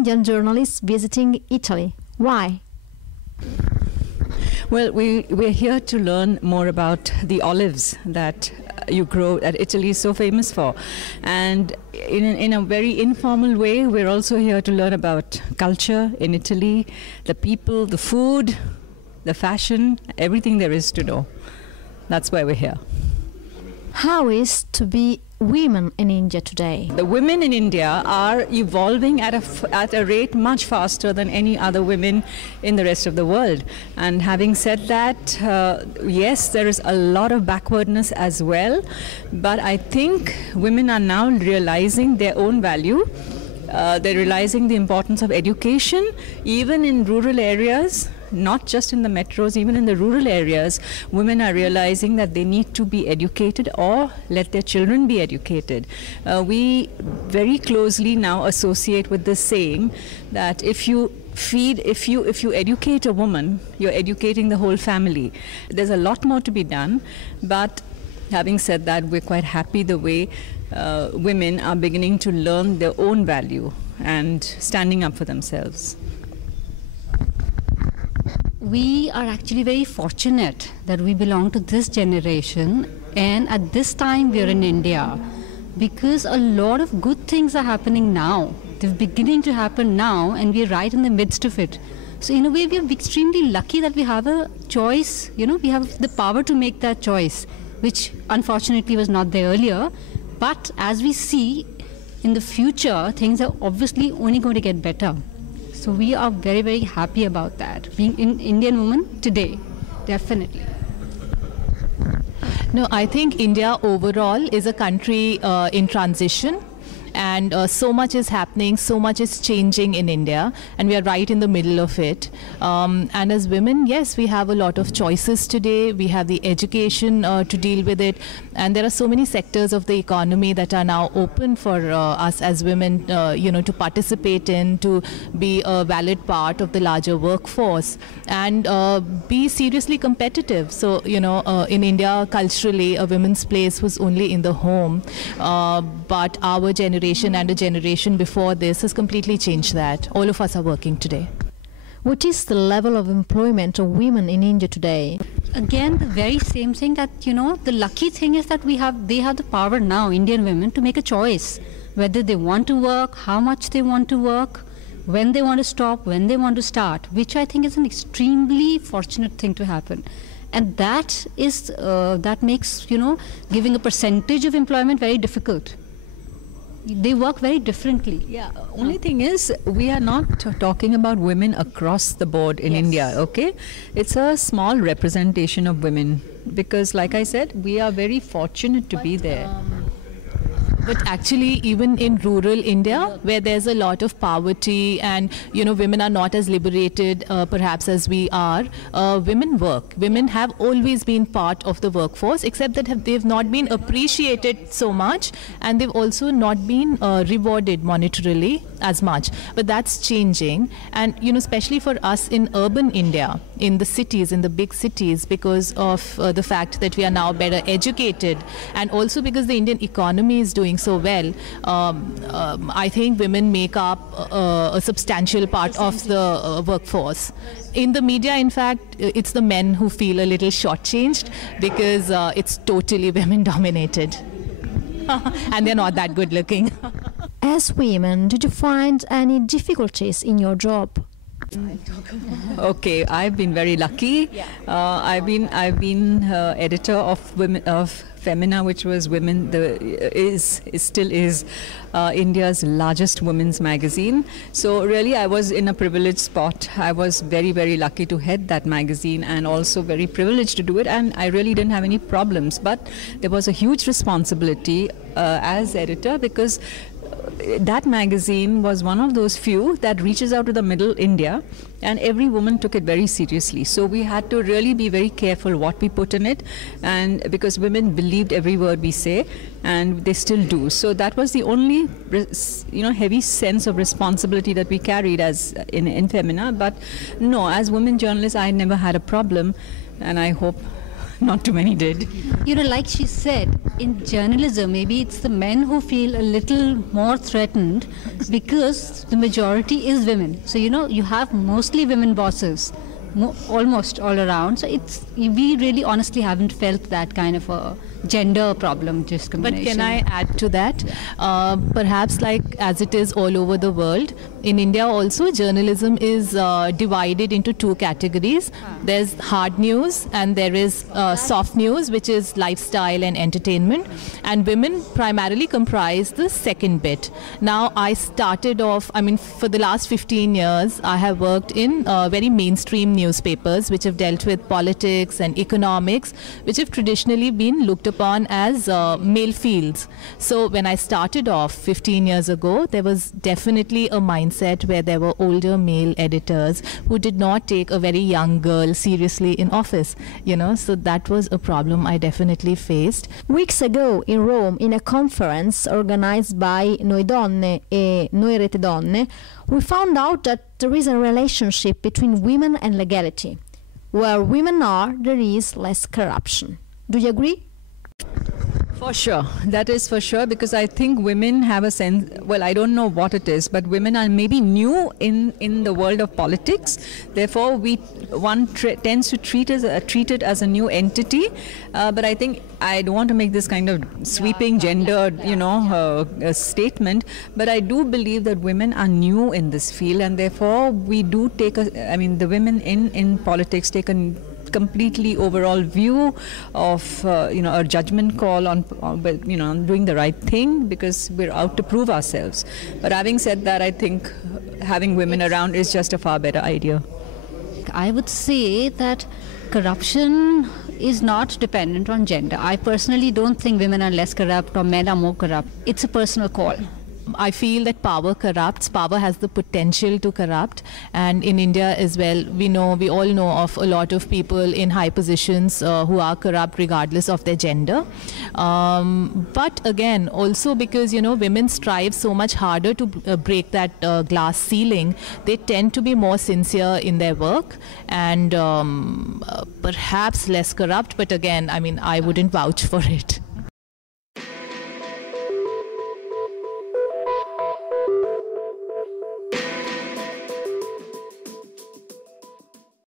Indian journalists visiting Italy. Why? Well, we're here to learn more about the olives that you grow, that Italy is so famous for. And in a very informal way, we're also here to learn about culture in Italy, the people, the food, the fashion, everything there is to know. That's why we're here. How is to be women in India today? The women in India are evolving at a rate much faster than any other women in the rest of the world. And having said that, yes, there is a lot of backwardness as well, but I think women are now realizing their own value. They're realizing the importance of education, even in rural areas. Not just in the metros, even in the rural areas, women are realizing that they need to be educated or let their children be educated. We very closely now associate with this saying that if you educate a woman, you're educating the whole family. There's a lot more to be done, but having said that, we're quite happy the way women are beginning to learn their own value and standing up for themselves. We are actually very fortunate that we belong to this generation, and at this time we are in India, because a lot of good things are happening now. They're beginning to happen now, and we're right in the midst of it. So in a way, we are extremely lucky that we have a choice. You know, we have the power to make that choice, which unfortunately was not there earlier. But as we see in the future, things are obviously only going to get better. So we are very, very happy about that, being an Indian woman today, definitely. No, I think India overall is a country in transition. And so much is happening, so much is changing in India, and we are right in the middle of it. And as women, yes, we have a lot of choices today. We have the education to deal with it, and there are so many sectors of the economy that are now open for us as women, to participate in, to be a valid part of the larger workforce, and be seriously competitive. So, in India, culturally, a woman's place was only in the home, but our generation and a generation before this has completely changed that. All of us are working today. What is the level of employment of women in India today? Again, the very same thing that, the lucky thing is that they have the power now, Indian women, to make a choice. Whether they want to work, how much they want to work, when they want to stop, when they want to start, which I think is an extremely fortunate thing to happen. And that makes, giving a percentage of employment very difficult. They work very differently. Yeah, only thing is, we are not talking about women across the board in India, okay? It's a small representation of women because, like I said, we are very fortunate to be there. But actually, even in rural India, where there's a lot of poverty and, women are not as liberated perhaps as we are, women work. Women have always been part of the workforce, except that they've not been appreciated so much, and they've also not been rewarded monetarily as much. But that's changing, and, especially for us in urban India, in the cities, in the big cities, because of the fact that we are now better educated, and also because the Indian economy is doing so well, I think women make up a substantial part of the workforce. In the media, in fact, it's the men who feel a little shortchanged because it's totally women dominated. And they're not that good looking. As women, did you find any difficulties in your job? Okay, I've been very lucky. I've been editor of Femina, which was still is India's largest women's magazine. So really, I was in a privileged spot. I was very, very lucky to head that magazine, and also very privileged to do it. And I really didn't have any problems. But there was a huge responsibility as editor, because that magazine was one of those few that reaches out to the middle India, and every woman took it very seriously. So we had to really be very careful what we put in it, and because women believed every word we say, and they still do. So that was the only heavy sense of responsibility that we carried as in Femina. But no, as women journalists, I never had a problem, and I hope not too many did. You know, like she said, in journalism, maybe it's the men who feel a little more threatened because the majority is women. So, you know, you have mostly women bosses, almost all around. So we really honestly haven't felt that kind of a gender problem discrimination. But can I add to that? Perhaps like as it is all over the world, in India also journalism is divided into two categories. There's hard news and there is soft news, which is lifestyle and entertainment. And women primarily comprise the second bit. Now I started off, I mean, for the last 15 years, I have worked in very mainstream newspapers which have dealt with politics and economics, which have traditionally been looked upon as male fields. So when I started off 15 years ago, there was definitely a mindset where there were older male editors who did not take a very young girl seriously in office, you know, so that was a problem I definitely faced. Weeks ago in Rome, in a conference organized by Noi Donne e Noi Rete Donne, we found out that there is a relationship between women and legality. Where women are, there is less corruption. Do you agree? For sure, that is for sure, because I think women have a sense, well, I don't know what it is, but women are maybe new in the world of politics. Therefore, one tends to treat it as a new entity. But I think I don't want to make this kind of sweeping gendered, statement. But I do believe that women are new in this field, and therefore we do take the women in politics take a completely overall view of a judgment call on doing the right thing, because we're out to prove ourselves. But having said that, I think having women around is just a far better idea. I would say that corruption is not dependent on gender. I personally don't think women are less corrupt or men are more corrupt. It's a personal call. I feel that power corrupts. Power has the potential to corrupt, and in India as well, we all know of a lot of people in high positions who are corrupt regardless of their gender. But again, also because women strive so much harder to break that glass ceiling, they tend to be more sincere in their work and perhaps less corrupt. But again, I wouldn't vouch for it.